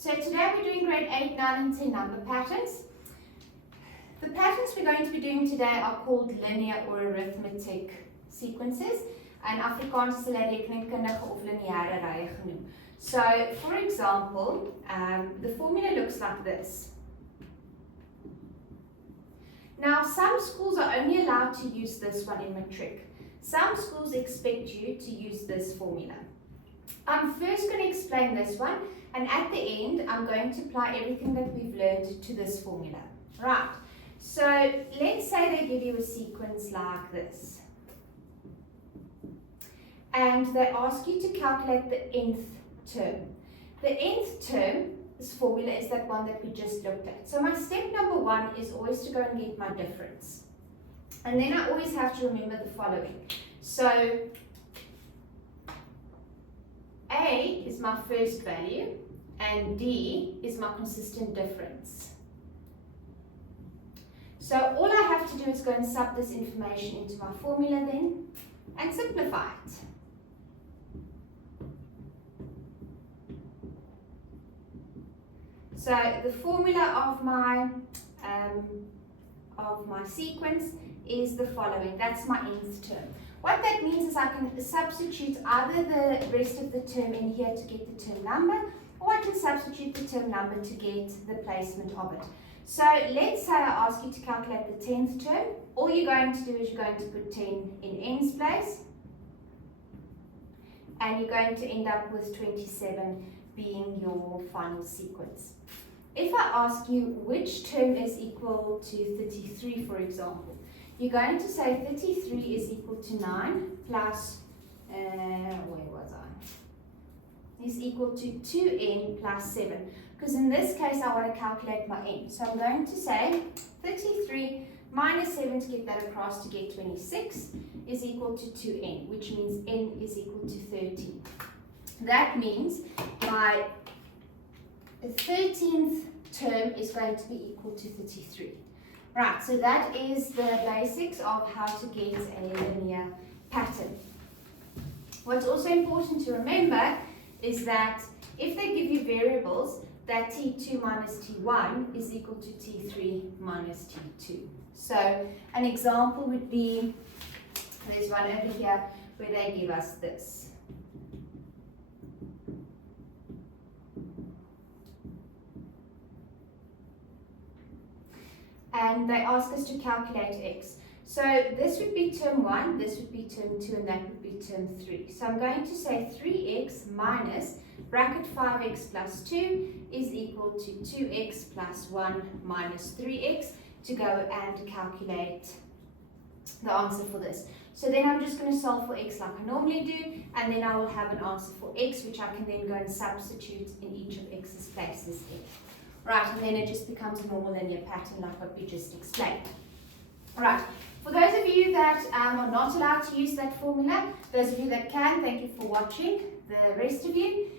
So today we're doing grade 8, 9 and 10 number patterns. The patterns we're going to be doing today are called linear or arithmetic sequences. En Afrikaans is hulle rekenkundige of lineêre rye genoem. So, for example, the formula looks like this. Now, some schools are only allowed to use this one in matric. Some schools expect you to use this formula. I'm first going to explain this one, and at the end, I'm going to apply everything that we've learned to this formula. Right, so let's say they give you a sequence like this. And they ask you to calculate the nth term. The nth term, this formula, is that one that we just looked at. So my step number one is always to go and get my difference. And then I always have to remember the following. So A is my first value, and D is my consistent difference. So all I have to do is go and sub this information into my formula then, and simplify it. So the formula of my sequence is the following. That's my nth term. What that means is I can substitute either the rest of the term in here to get the term number, or I can substitute the term number to get the placement of it. So let's say I ask you to calculate the 10th term. All you're going to do is you're going to put 10 in n's place, and you're going to end up with 27 being your final sequence. If I ask you which term is equal to 33, for example, you're going to say 33 is equal to 9 plus, where was I? Is equal to 2n plus 7. Because in this case, I want to calculate my n. So I'm going to say 33 minus 7 to get that across to get 26 is equal to 2n, which means n is equal to 13. That means my 13th term is going to be equal to 33. Right, so that is the basics of how to get a linear pattern. What's also important to remember is that if they give you variables, that t2 minus t1 is equal to t3 minus t2. So an example would be, there's one over here where they give us this. And they ask us to calculate x. So this would be term 1, this would be term 2, and that would be term 3. So I'm going to say 3x minus bracket 5x plus 2 is equal to 2x plus 1 minus 3x to go and calculate the answer for this. So then I'm just going to solve for x like I normally do, and then I will have an answer for x, which I can then go and substitute in each of x's places here. Right, and then it just becomes a normal linear pattern like what we just explained. Right, for those of you that are not allowed to use that formula, those of you that can, thank you for watching. The rest of you,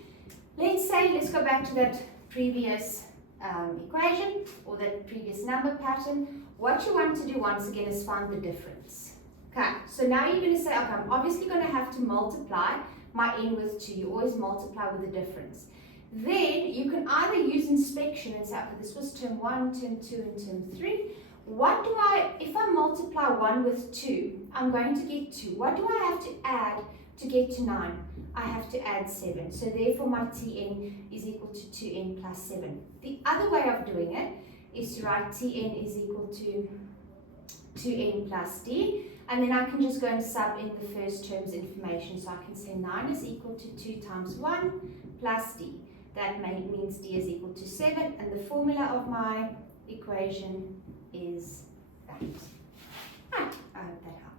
let's go back to that previous equation or that previous number pattern. What you want to do once again is find the difference. Okay, so now you're going to say, okay, I'm obviously going to have to multiply my n with 2. You always multiply with the difference. Then you can either use inspection and say, okay, this was term 1, term 2, and term 3. If I multiply 1 with 2, I'm going to get 2. What do I have to add to get to 9? I have to add 7. So therefore my Tn is equal to 2n plus 7. The other way of doing it is to write Tn is equal to 2n plus d. And then I can just go and sub in the first term's information. So I can say 9 is equal to 2 times 1 plus d. That means d is equal to 7, and the formula of my equation is that. Right, I hope that helps.